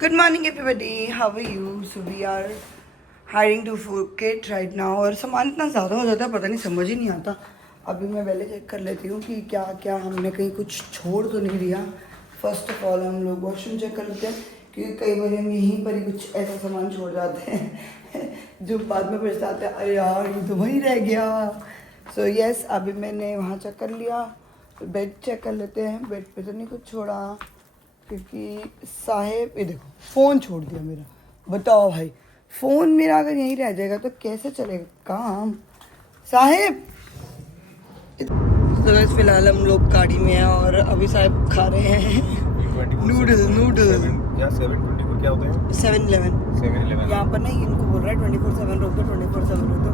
Good morning, everybody. How are you? So we are heading to Phuket right now. और सामान इतना ज़्यादा हो जाता है, पता नहीं, समझ ही नहीं आता. अभी मैं पहले चेक कर लेती हूँ कि क्या क्या हमने कहीं कुछ छोड़ तो नहीं दिया. फर्स्ट ऑफ ऑल हम लोग वॉशरूम चेक कर लेते हैं, क्योंकि कई बार हम यहीं पर ही कुछ ऐसा सामान छोड़ जाते हैं जो बाद में पछताते हैं, अरे यार ये तो वहीं रह गया. सो यस, अभी मैंने वहाँ चेक कर लिया. बेड चेक कर लेते हैं. बेड पे तो नहीं कुछ छोड़ा, क्योंकि साहेब, ये देखो फ़ोन छोड़ दिया मेरा. बताओ भाई, फ़ोन मेरा अगर यहीं रह जाएगा तो कैसे चलेगा काम साहेब. तो गाइस फिलहाल हम लोग गाड़ी में हैं और अभी साहब खा रहे हैं नूडल. क्या 724 क्या होते हैं? 7-Eleven. यहाँ पर नहीं, इनको बोल रहा है 24/7 रोक दो, 24/7 रोक दो.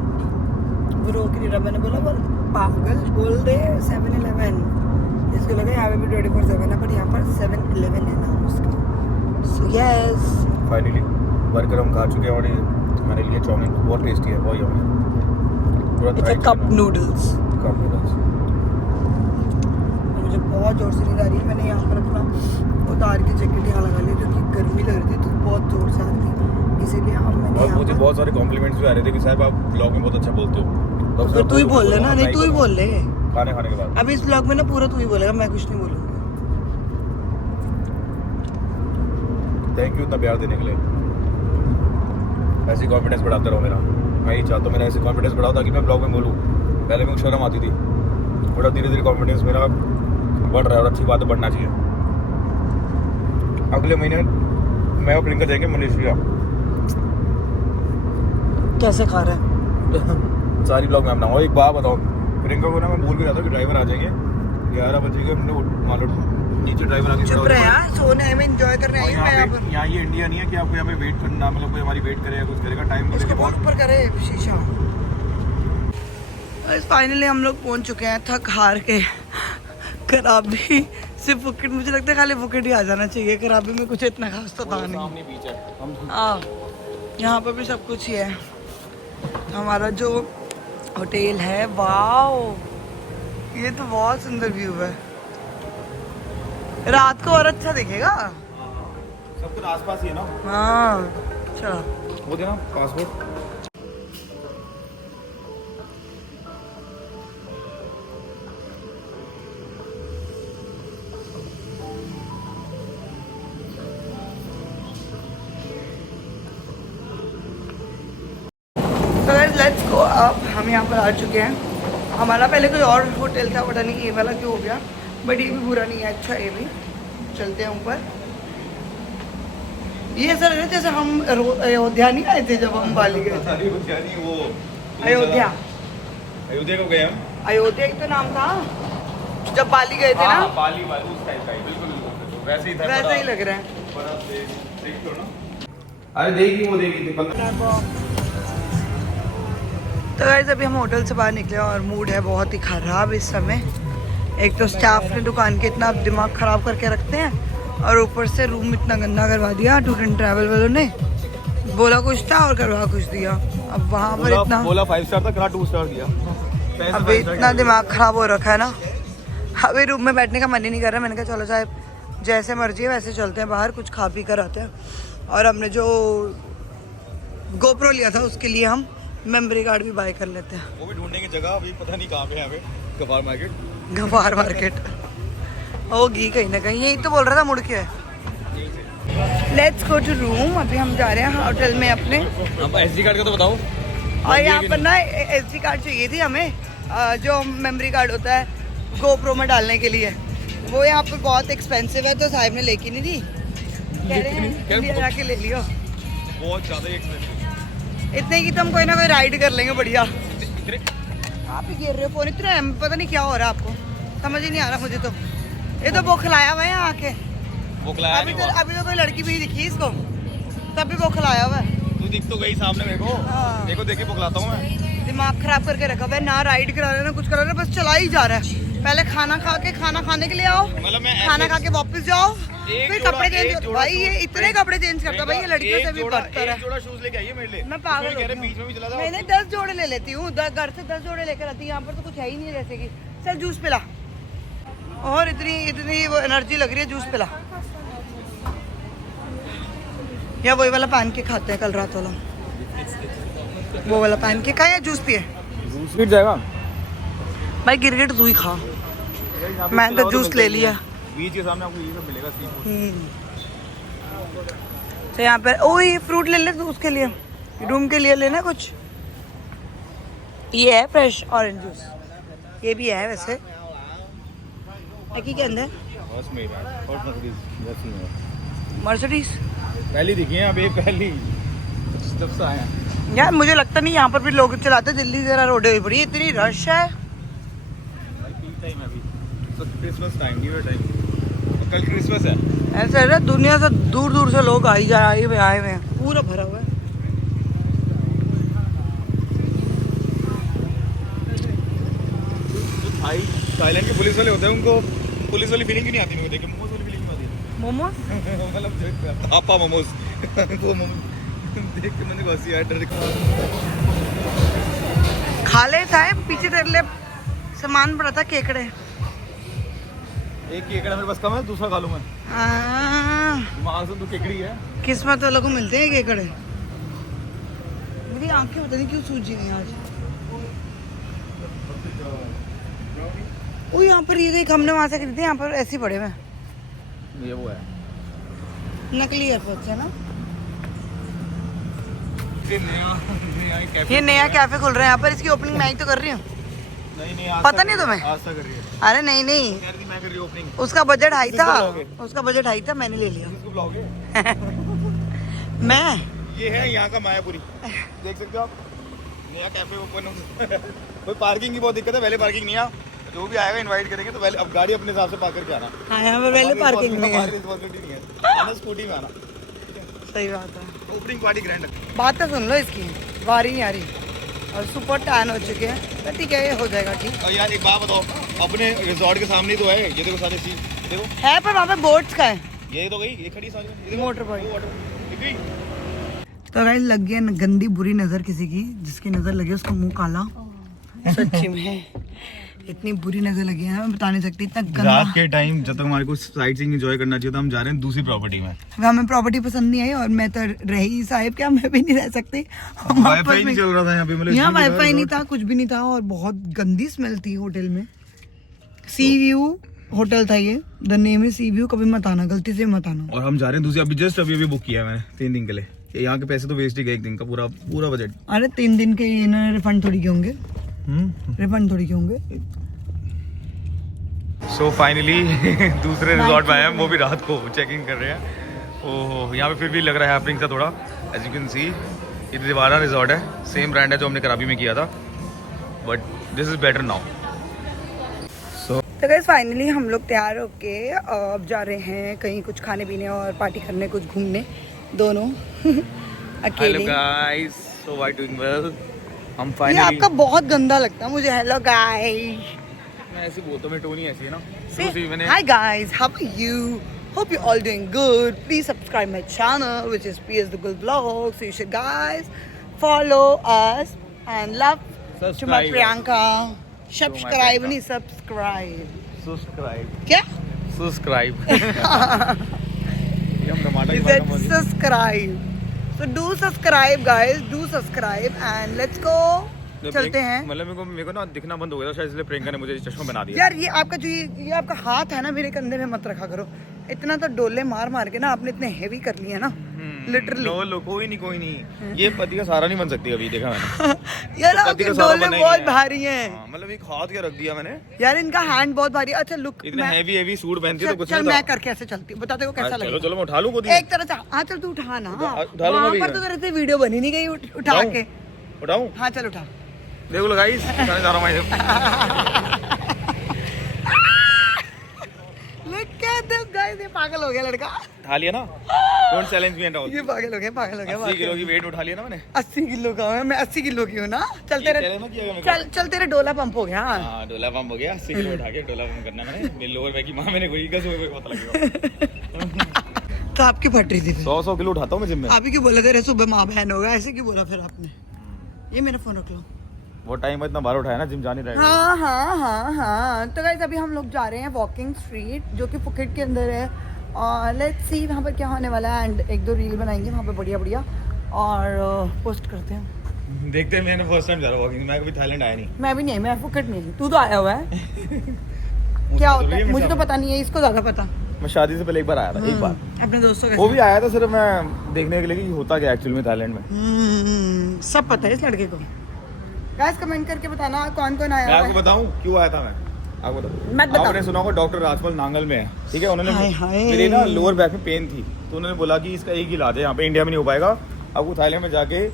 वो रोक नहीं रहा. मैंने बोला बोल पागल, बोल दे 7-Eleven. इसको लगा यहाँ पे भी 24/7 है, पर यहाँ पर 7-Eleven है नाम उसका. सो यस, फाइनली बर्गर हम खा चुके हैं और ये हमारे लिए चाउमीन बहुत टेस्टी है, बहुत यम्मी. पूरा इट्स अ कप नूडल्स. मुझे बहुत जोर से नींद आ रही है. मैंने यहाँ पर अपना उतार की जैकेट यहाँ लगा ली, क्योंकि गर्मी लग रही थी तो बहुत जोर से आ रही थी, इसीलिए अब मैंने और मुझे बहुत सारे कॉम्प्लीमेंट्स भी आ रहे थे कि साहब आप ब्लॉग में बहुत अच्छा बोलते हो. तो तू ही बोल ले ना. नहीं, तू ही बोल ले. खाने के बाद अभी इस ब्लॉग में ना पूरा तू ही बोलेगा, मैं कुछ नहीं बोलूँगा. थैंक यू इतना प्यार देने के लिए. ऐसी कॉन्फिडेंस बढ़ाते रहो मेरा. मैं ही चाहता हूँ मेरा ऐसे कॉन्फिडेंस बढ़ाओ ताकि मैं ब्लॉग में बोलूँ. पहले मेरे को शर्म आती थी, बड़ा धीरे धीरे कॉन्फिडेंस मेरा बढ़ रहा है और अच्छी बात है, बढ़ना चाहिए. अगले महीने मैं और प्रियंका जाएंगे मलेशिया. कैसे खा रहा है? सारी ब्लॉग में बनाऊंगा. एक बात बताओ, प्रियंका को ना मैं बोल के जाता हूँ कि ड्राइवर आ जाएंगे 11 बजे के. हमने मान लो नीचे ड्राइवर आके चुप रहे यार, सोने में एंजॉय करने आई हूं मैं यहाँ पर. यहाँ ये इंडिया नहीं है कि आपको यहाँ पे वेट करना, मतलब कोई हमारी वेट करेगा, कुछ करेगा. टाइम इसको बहुत ऊपर करे शीशा. फाइनली हम लोग पहुंच चुके हैं थक हार के. कराबी सिर्फ फुकेट, मुझे लगता है खाली फुकेट ही आ जाना चाहिए. कराबी में कुछ इतना खास तो था नहीं. हाँ, यहाँ पर भी सब कुछ ही है. हमारा जो होटल है, वाओ, ये तो बहुत सुंदर व्यू है. रात को और अच्छा दिखेगा. सब कुछ आसपास ही है ना. हाँ, अच्छा. वो देना पासपोर्ट. तो गाइस लेट्स गो. अब हम यहाँ पर आ चुके हैं. हमारा पहले कोई और होटल था, पता नहीं ये वाला क्यों हो गया, बट ये भी बुरा नहीं है, अच्छा. ये भी चलते हैं ऊपर. ये ऐसा लग रहा है जैसे हम अयोध्या नहीं आए थे जब हम बाली गए थे. अयोध्या को गए हम. अयोध्या ही तो नाम था जब बाली गए थे ना. बाली उस टाइप का ही, बिल्कुल वैसे ही था. वैसा ही लग रहा है. देख लो ना. अरे देगी वो देगी थी. तो गाइस अभी हम होटल से बाहर निकले और मूड है बहुत ही ख़राब इस समय. एक तो स्टाफ ने दुकान के इतना दिमाग ख़राब करके रखते हैं, और ऊपर से रूम इतना गंदा करवा दिया टूर एंड ट्रैवल वालों ने. बोला कुछ था और करवा कुछ दिया. अब वहाँ पर इतना बोला 5 स्टार था, कहाँ 2 स्टार दिया. अभी इतना दिमाग ख़राब हो रखा है ना, अभी रूम में बैठने का मन ही नहीं कर रहा. मैंने कहा चलो साहब जैसे मर्जी है वैसे चलते हैं बाहर, कुछ खा पी कर आते हैं. और हमने जो गोप्रो लिया था उसके लिए हम मेमोरी कार्ड भी बाय कर लेते हैं. वो भी ढूंढने की जगह अभी पता नहीं कहाँ पे है. गफार मार्केट होगी कहीं ना कहीं. यही तो बोल रहा था मुड़ के. Let's go to room. अभी हम जा रहे हैं होटल में अपने. अब SD कार्ड का तो बताओ. और यहाँ पर ना SD कार्ड चाहिए थी हमें, जो मेमोरी कार्ड होता है गोप्रो में डालने के लिए. वो यहाँ पर बहुत एक्सपेंसिव है, तो साहिब ने लेके नहीं दी. कह रहे हैं इंडिया जाके ले लियो. बहुत ज़्यादा एक्सपेंसिव. इतने की तो हम कोई ना कोई राइड कर लेंगे बढ़िया. आप ही गिर रहे हो फोन इतना, पता नहीं क्या हो रहा है आपको, समझ ही नहीं आ रहा मुझे. तो ये तो बौखलाया हुआ है यहाँ आके. अभी तो कोई लड़की भी दिखी इसको, तब भी बौखलाया हुआ है. तू दिख तो गई सामने मेरे को. हाँ. देखो देखे बौखलाता हूँ मैं. दिमाग खराब करके रखा हुआ है. ना राइड करा रहे ना कुछ करा रहे, बस चला ही जा रहा है. पहले खाना खाने के लिए आओ, खाना खा के वापस जाओ, फिर कपड़े चेंज. भाई ये इतने कपड़े चेंज करता भाई, ये लड़कियों से भी बदतर है. जोड़ा शूज लेके आइए मेरे लिए. मैं पागल कह रहे बीच में भी चला जाओ. मैंने 10 जोड़े ले लेती हूँ घर से, 10 जोड़े लेकर आती हूँ. यहाँ पर तो कुछ है ही नहीं जैसे कि. चल जूस पिला. और इतनी वो एनर्जी लग रही है, जूस पिला. या वही वाला पैन के खाते हैं कल रात वाला, वो वाला पैन के खाए या जूस पिए? जूस गिर जाएगा भाई गिरगिट तू ही खा, मैंने तो जूस ले लिया। बीच के सामने आपको ये सब मिलेगा सी फूड। तो यहाँ पर ओ ये फ्रूट ले ले, तो उसके लिए रूम के लिए लेना कुछ। ये है फ्रेश ऑरेंज जूस, ये भी है वैसे के अंदर। बस में मर्सिडीज पहली दिखी है अभी, पहली जब से आया यार, मुझे लगता नहीं यहाँ पर भी लोग चलाते। दिल्ली जरा रोड हुई पड़ी, इतनी रश है। टाइम है अभी तो Christmas time, new year time, कल क्रिसमस है। ऐसा है ना, दुनिया से दूर दूर से लोग आए हुए हैं, पूरा भरा हुआ है। थाईलैंड के पुलिस वाले होते हैं, उनको पुलिस वाली फीलिंग ही नहीं आती मुझे देख के, मोमोज वाली फीलिंग आती है। मोमोज मतलब आपा मोमोज वो मोमोज देख के मैंने हंसी आया, डर खा ले साहब, पीछे तेरे लिए सामान पड़ा था, केकड़े। एक केकड़ा मेरे पास कम है, दूसरा खा लूं मैं। दिमाग से तो केकड़ी है। किस्मत वालों को मिलते हैं केकड़े। मेरी आंखें पता नहीं क्यों सूजी गई आज। ओ यहाँ पर ये देख, हमने वहां से खरीदे, यहाँ पर ऐसे पड़े हुए। ये वो है नकली एयरपोर्ट्स है ना। ये ये नया कैफे खुल रहा है यहाँ पर, इसकी ओपनिंग मैं ही तो कर रही हूँ। नहीं पता नहीं तुम्हें? आज तक कर रही है। अरे नहीं नहीं, मैं कर रही हूं ओपनिंग। उसका बजट हाई था, बुलाओगे? उसका बजट हाई था, मैंने ले लिया। इसको बुलाओगे? मैं ये है यहाँ का मायापुरी, देख सकते हो आप, नया कैफे ओपन हो। कोई पार्किंग की बहुत दिक्कत है, पहले पार्किंग नहीं है। जो भी आएगा इनवाइट करेंगे तो पहले अब गाड़ी अपने हिसाब से पार्क करके आना। हाँ, यहाँ पर पहले पार्किंग में है। रिस्पॉन्सिबिलिटी नहीं है, आना स्कूटी में आना। सही बात है। Opening party grand. बात तो सुन लो इसकी, वारी नहीं आ रही और सुपर टैन हो चुके हैं, तो ठीक है, ये हो जाएगा ठीक। और यार एक बात बताओ, अपने रिजॉर्ट के सामने तो है, ये देखो सारे सीन देखो है, पर वहाँ पे बोट्स का है। ये तो गई, ये खड़ी सारी मोटर बाइक। दिख गई। तो गाइस लग गया गंदी बुरी नजर किसी की, जिसकी नजर लगी उसका मुंह काला। सच्ची में इतनी बुरी नजर लगी है, मैं बता नहीं सकती, इतना गंदा। रात के टाइम जब तक हमारे को साइट सीइंग एंजॉय करना चाहिए, तो हम जा रहे हैं दूसरी प्रॉपर्टी में। हमें प्रॉपर्टी पसंद नहीं आई, और मैं तो रही साहिब, क्या मैं भी नहीं रह सकती। वाईफाई नहीं चल रहा था यहाँ पे, मतलब यहाँ वाईफाई नहीं था, कुछ भी नहीं था, और बहुत गंदी स्मेल थी होटल में। सी व्यू होटल था ये, the name is C view, कभी मत आना, गलती से मत आना। और हम जा रहे हैं दूसरी, अभी जस्ट अभी बुक किया मैंने 3 दिन के लिए। यहाँ के पैसे तो वेस्ट ही गए, एक दिन का पूरा बजट। अरे 3 दिन के इन्होंने रिफंड थोड़ी के होंगे, रिफंड थोड़ी के होंगे। सो फाइनली दूसरे रिजॉर्ट में आए हम, वो भी रात को चेक इन कर रहे हैं। ओहो, यहाँ पे फिर भी लग रहा है हैपनिंग था थोड़ा। एज यू कैन सी, ये दीवारा रिजॉर्ट है, सेम ब्रांड है जो हमने कराबी में किया था, but this is better now. तो गाइस फाइनली हम लोग तैयार होके अब जा रहे हैं कहीं, कुछ खाने पीने और पार्टी करने, कुछ घूमने, दोनों अकेले। Hello guys, so why doing well. हम ये फाइनली, आपका बहुत गंदा लगता है मुझे। हेलो गाइस, मैं ऐसे बोलता हूँ, मेरी टोनी ऐसी है ना। मैंने Hi guys, how are you? Hope you're all doing good. Please subscribe my channel, which is PS The Good Vlogs. So you should guys follow us and love to my Subscribe. Priyanka. Subscribe, Priyanka. नहीं subscribe. Subscribe, क्या? Subscribe. हम टमाटर He की said बात कर subscribe. So do subscribe guys, do subscribe and let's go. चलते हैं। मतलब मेरे को ना दिखना बंद हो गया था शायद, इसलिए प्रियंका ने मुझे चश्मा बना दिया। यार ये आपका जो ये आपका हाथ है ना, मेरे कंधे में मत रखा करो। इतना तो डोले मार मार के ना आपने इतने हेवी कर लिए ना, लिटरली। लो कोई नहीं, ये पति का सहारा नहीं बन सकती अभी, देखा मैंने। यार तो आपके पति का सहारा डोले बना ही बहुत नहीं है। भारी हैं। हाँ, मतलब एक हाथ क्या रख दिया मैंने। यार इनका हैंड बहुत भारी है। अच्छा लुक, इतने हेवी सूट पहनती है तो कुछ चल नहीं मैं था। करके ऐसे चलती हूँ, बता तेरे को कैसा चलो लगेगा। चलो मैं उठा लूँ खुद ही। एक तरह से हाँ, चल तू उठा ना। उठा लूँ मैं वहाँ भी। पर तो तेरे से वीडियो बनी नहीं गई उठा के। उठाऊं? हाँ चल उठा। देखो लो गाइस, उठाने जा रहा हूँ मैं। Look at this guys, ये पागल हो गया लड़का। उठा लिया ना, don't challenge me and all. ये पागल हो गया 80 किलो की वेट उठा लिया ना मैंने। 80 किलो का हूँ मैं, 80 किलो की हूँ ना। चल तेरे चैलेंज मत किया मेरे को। चल तेरा डोला पंप हो गया। हाँ, डोला पंप हो गया। 80 किलो उठा के डोला पंप करना मैंने। मेरे लोअर बैक की माँ मैंने कोई कसो मेरे को पता लगेगा। तो आपकी फट रही थी फिर। 100 किलो उठाता हूँ मैं जिम में। आप ही क्यों बोले तेरे सुबह माँ बहन होगा, ऐसे क्यों बोला फिर आपने? ये मेरा फोन रख लो। वो टाइम में इतना बार उठाया ना, जिम जाने रहेगा। हाँ। तो गाइस अभी हम लोग जा रहे हैं वॉकिंग स्ट्रीट, जो कि फुकेट के अंदर है, और लेट्स सी वहाँ पर क्या होने वाला है, एंड 1-2 रील बनाएंगे वहाँ पे बढ़िया बढ़िया और पोस्ट करते हैं। देखते हैं, मैंने फर्स्ट टाइम जा रहा हूँ वॉकिंग, मैं कभी थाईलैंड आया नहीं। मैं भी नहीं, मैं फुकट नहीं हूँ, तू तो आया हुआ है। क्या होता है मुझे तो पता नहीं है, इसको ज़्यादा पता। मैं शादी से पहले एक बार आया था, एक बार अपने दोस्तों के वो भी आया था सिर्फ मैं देखने के लिए कि होता क्या एक्चुअल में थाईलैंड में। सब पता है इस लड़के को। गाइस कमेंट करके बताना कौन कौन आया मैं हुआ आपको है। बताऊं क्यों आया था मैं, आपको मत बताऊं। बताओ। आपने सुना होगा डॉक्टर राजपाल नांगल में है, ठीक है, उन्होंने हाय हाय। मेरे ना लोअर बैक में पेन थी, तो उन्होंने बोला कि इसका एक ही इलाज है, यहाँ पे इंडिया में नहीं हो पाएगा, आपको थाईलैंड में जाके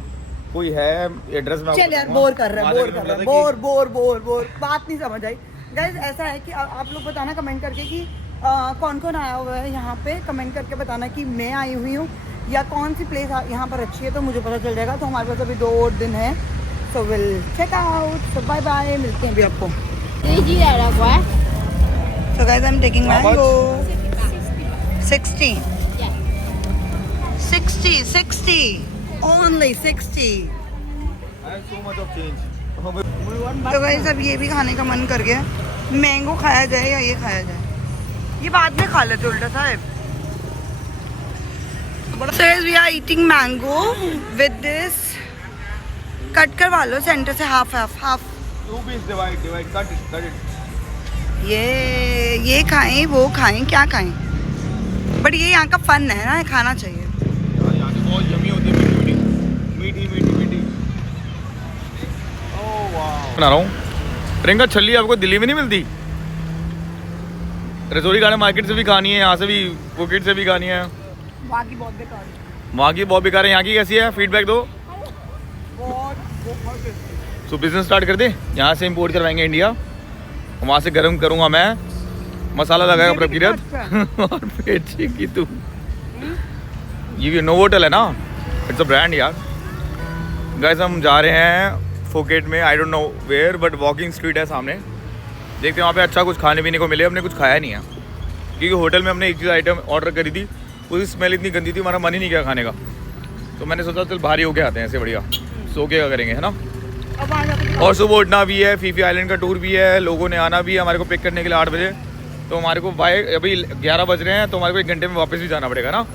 कोई है एड्रेस में। चल यार बोर कर रहा है, बोर बात नहीं समझ आई। गाइस ऐसा है कि आप लोग बताना कमेंट करके कि कौन कौन आया हुआ है यहाँ पे, कमेंट करके बताना कि मैं आई हुई हूँ या कौन सी प्लेस यहाँ पर अच्छी है, तो मुझे पता चल जाएगा। तो हमारे पास अभी 2 और दिन है, so will check out. So bye bye, मिलते हैं अभी आपको। So guys, I'm taking mango. 60. 60. Only 60. so much of change. तो गाइस अब ये भी खाने का मन कर गया, मैंगो खाया जाए या ये खाया जाए, ये बाद में खा लेते उल्टा साहब। So guys, we are eating mango with this. Cut करवा लो सेंटर से half. 2 piece divide, cut it. ये खाएं वो खाएं क्या खाएं, बट ये यहाँ का फन है ना, खाना चाहिए। यहाँ की बहुत यमी होती है, मीठी। ओह वाह, बना रहा हूँ। प्रियंका छल्ली आपको दिल्ली में नहीं मिलती, रजौरी गार्डन मार्केट से भी खानी है, यहाँ से भी फुकेट से भी खानी है। वहाँ की बहुत बेकार है। वहाँ की बहुत बेकार है, यहाँ की कैसी है, फीडबैक दो। सो बिजनेस स्टार्ट कर दे, यहाँ से इंपोर्ट करवाएंगे इंडिया, वहाँ से गर्म करूँगा मैं, मसाला लगाएगा प्रकिरत और पेची की तू। ये नोवोटल है ना, इट्स अ ब्रांड यार। गाइस हम जा रहे हैं फुकेट में, I don't know where, but walking street है सामने, देखते हैं वहाँ पे अच्छा कुछ खाने पीने को मिले। हमने कुछ खाया नहीं है क्योंकि होटल में हमने एक चीज़ आइटम ऑर्डर करी थी, उसकी स्मेल इतनी गंदी थी, हमारा मन ही नहीं किया खाने का, तो मैंने सोचा चल बाहर ही होके आते हैं, ऐसे बढ़िया सो के करेंगे, है ना। और सुबह उठना भी है, फीफी आइलैंड का टूर भी है, लोगों ने आना भी है हमारे को पिक करने के लिए 8 बजे, तो हमारे को बाय अभी 11 बज रहे हैं, तो हमारे को 1 घंटे में वापस भी जाना पड़ेगा ना।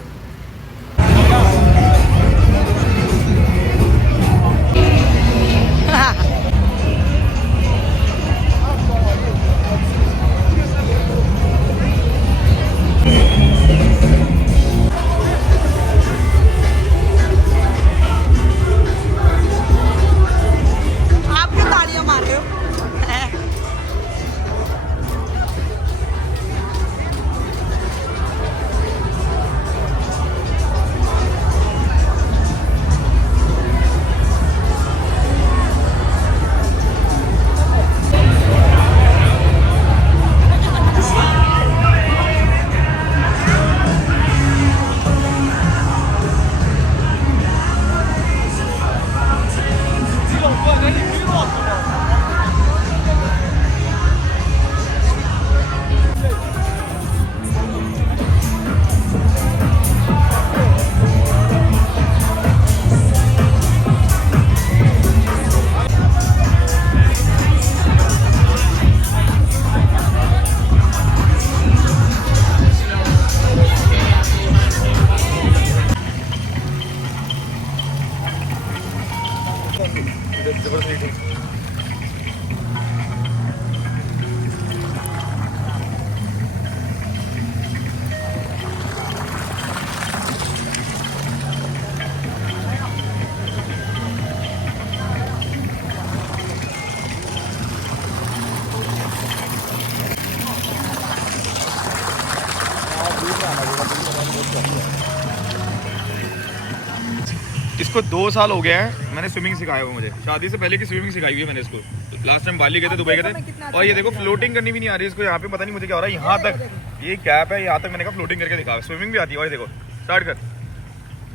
इसको 2 साल हो गए हैं, मैंने स्विमिंग सिखाया हुआ, मुझे शादी से पहले की स्विमिंग सिखाई हुई है मैंने इसको। लास्ट टाइम बाली गए थे, दुबई गए थे, और ये देखो फ्लोटिंग करनी भी नहीं आ रही है इसको, यहाँ पे पता नहीं मुझे क्या हो रहा है, यहाँ तक ये कैप है, यहाँ तक मैंने कहा फ्लोटिंग करके दिखा, स्विमिंग भी आती है। और ये देखो स्टार्ट कर,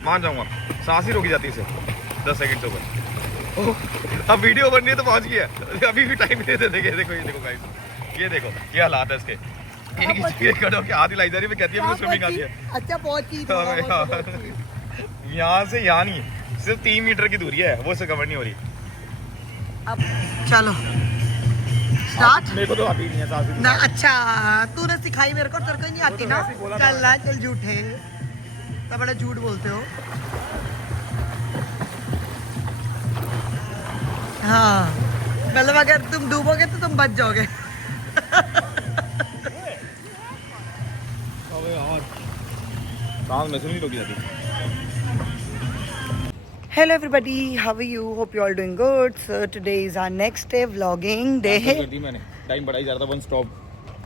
मान जाऊँगा, सांस ही रोकी जाती है इसे 10 सेकंड से ऊपर। अब वीडियो बन रही है तो पहुँच गया, अभी भी टाइम दे देते। देखो ये देखो गाइस, ये देखो ये हालात है इसके, हाथ हिलाई जा रही है, कहती है स्विमिंग आती है। अच्छा पहुंची यहाँ से यहाँ नहीं, सिर्फ 3 मीटर की दूरी है, वो से कवर नहीं हो रही। अब चलो स्टार्ट। मेरे को तो आती नहीं है साथ ना अच्छा, तूने सिखाई मेरे को, तेरे को नहीं आती ना। चल ना, चल झूठे, तो बड़ा झूठ बोलते हो। हाँ मतलब अगर तुम डूबोगे तो तुम बच जाओगे। अबे यार सांस में से नहीं रोकी जाती। Hello everybody, how are you? Hope you all doing good. So today is our next day vlogging day. कर दी मैंने, टाइम बढ़ाई जा रहा था, वन स्टॉप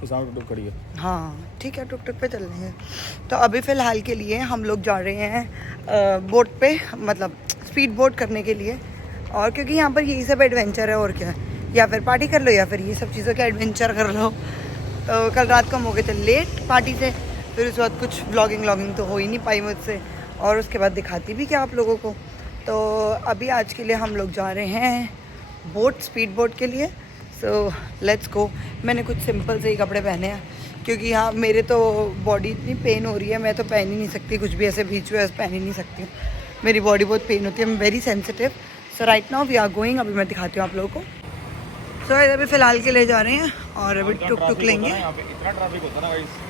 के सामने टुक खड़ी है। हाँ ठीक है, टुक टुक पे चल रहे हैं। तो अभी फ़िलहाल के लिए हम लोग जा रहे हैं बोट पे, मतलब स्पीड बोट करने के लिए। और क्योंकि यहाँ पर यही सब एडवेंचर है, और क्या है, या फिर पार्टी कर लो या फिर ये सब चीज़ों का एडवेंचर कर लो। तो कल रात को हम हो गए थे लेट पार्टी से, फिर उसके बाद कुछ व्लॉगिंग तो हो ही नहीं पाई मुझसे, और उसके बाद दिखाती भी क्या आप लोगों को। तो अभी आज के लिए हम लोग जा रहे हैं बोट, स्पीड बोट के लिए। So let's go. मैंने कुछ सिंपल से ही कपड़े पहने हैं क्योंकि यहाँ मेरे तो बॉडी इतनी पेन हो रही है, मैं तो पहन ही नहीं सकती कुछ भी, ऐसे बीच वेयर्स पहन ही नहीं सकती हूँ। मेरी बॉडी बहुत पेन होती है, I am very sensitive. So right now we are going. अभी मैं दिखाती हूँ आप लोगों को। सो अभी फ़िलहाल के लिए जा रहे हैं और अभी टुक टुक लेंगे। यहाँ पे इतना ट्रैफिक होता है ना गाइस,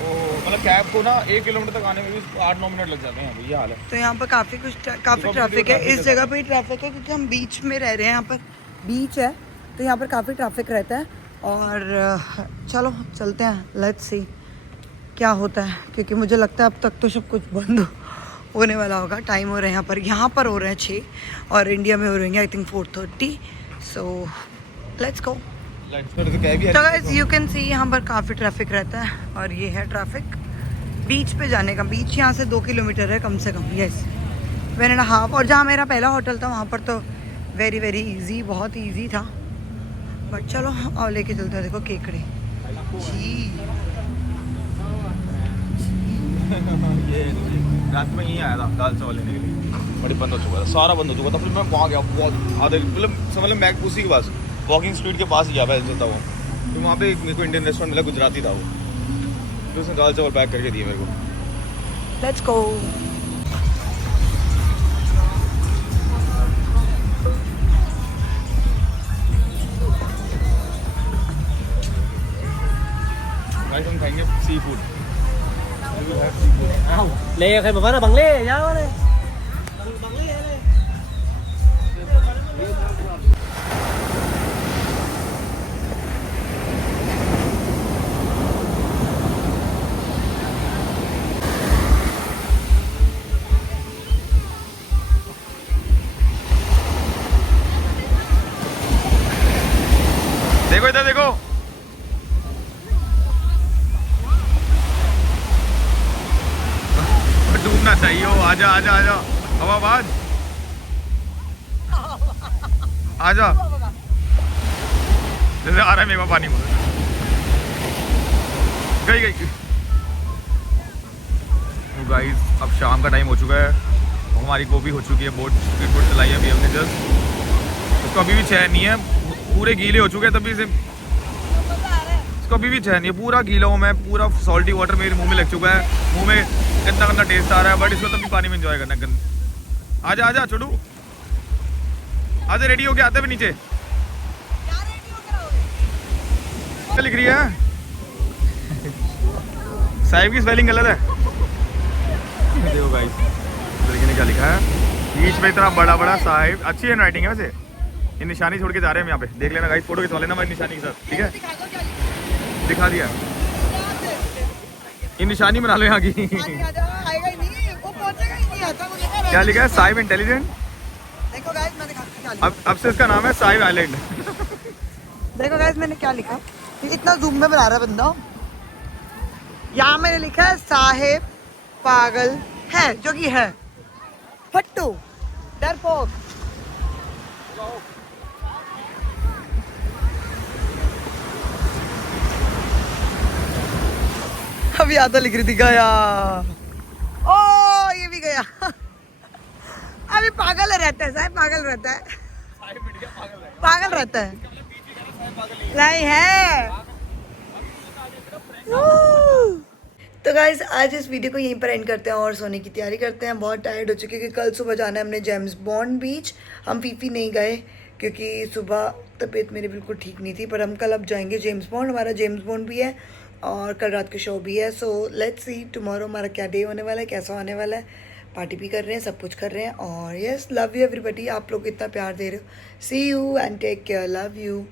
तो मतलब कैब को ना 1 किलोमीटर तक आने में भी 8-9 मिनट लग जाते हैं। ये हाल है। तो यहाँ पर काफ़ी ट्रैफिक है। इस जगह पे ही ट्रैफिक है क्योंकि हम बीच में रह रहे हैं, यहाँ पर बीच है तो यहाँ पर काफ़ी ट्रैफिक रहता है। और चलो चलते हैं, लेट्स सी क्या होता है, क्योंकि मुझे लगता है अब तक तो सब कुछ बंद होने वाला होगा। टाइम हो रहा है यहाँ पर हो रहे हैं 6 और इंडिया में हो रहे हैं I think 4:30। So let's go. तो गाइस यू कैन सी यहाँ पर काफ़ी ट्रैफिक रहता है और ये है ट्रैफिक बीच पे जाने का। बीच यहाँ से 2 किलोमीटर है कम से कम, यस 1.5। और जहाँ मेरा पहला होटल था वहाँ पर तो वेरी वेरी इजी, बहुत इजी था। बट चलो और लेके चलते हैं। देखो केकड़े जी। ये रात में यहीं आया था दाल चावल लेने के लिए, बड़ी बंद हो चुका था, सारा बंद हो चुका था। फिर मैं वहाँ गया, बहुत आधे मतलब समझ मैं उसी के पास वॉकिंग स्ट्रीट के पास ही गया था वो, तो वहाँ पे मेरे को इंडियन रेस्टोरेंट मिला, गुजराती था वो, तो उसने दाल चावल पैक करके दिए मेरे को। Let's go. गाइस हम खाएंगे सी फूड। ले kay baba na bangle yaw na देखो इधर देखो, डूबना चाहिए हो। आजा आजा आजा, हवाबाज आजा। जैसे आ रहा है मेरे पास पानी में, गई। तो गाइस अब शाम का टाइम हो चुका है, हमारी को भी हो चुकी है बोट, स्पीड बोट चलाई है अभी हमने जस्ट। उसको अभी भी चैन नहीं है, पूरे गीले हो चुके हैं तभी से, इसको अभी भी चैन नहीं है, पूरा गीला हूँ मैं, पूरा सॉल्टी वाटर मेरे मुंह में लग चुका है, मुंह में गंदा गंदा टेस्ट आ रहा है। बट इसको तभी पानी में एंजॉय करना है। आजा आजा छोटू, आजा रेडी हो गया, आते भी नीचे। क्या लिख रही है? साहिब की स्पेलिंग गलत है। देखो गाइस लड़की ने क्या लिखा है, बीच में इतना बड़ा बड़ा साहिब। अच्छी हैंड राइटिंग है वैसे। ये निशानी छोड़ के जा रहे हैं हम यहाँ पे, देख लेना गाइस, फोटो खिंचवा लेना हमारी निशानी के साथ, ठीक है? दिखा दिया, ये निशानी बना लो यहाँ की। क्या लिखा है? साहिब इंटेलिजेंट। देखो गाइस मैंने क्या अब से इसका नाम है साहिब आइलैंड। देखो गाइस मैंने क्या लिखा, इतना जूम में बना रहा है बंदा। यहाँ मैंने लिखा है साहिब पागल है, जो कि है फट्टू डरपोक। अभी आधा लिख रही थी गया, ओ ये भी गया। अभी पागल रहता है साहिब, पागल रहता है, पागल रहता है, नहीं है। तो गाइज आज इस वीडियो को यहीं पर एंड करते हैं और सोने की तैयारी करते हैं। बहुत टायर्ड हो चुके क्योंकि कल सुबह जाना है हमने जेम्स बॉन्ड बीच। हम फीफी नहीं गए क्योंकि सुबह तबीयत मेरी बिल्कुल ठीक नहीं थी। पर हम कल अब जाएंगे जेम्स बॉन्ड, हमारा जेम्स बॉन्ड भी है और कल रात के शो भी है। सो लेट्स सी टुमारो हमारा क्या डे होने वाला है, कैसा होने वाला है। पार्टी भी कर रहे हैं, सब कुछ कर रहे हैं। और यस, लव यू एवरीबॉडी, आप लोग इतना प्यार दे रहे हो। See you and take care, love you.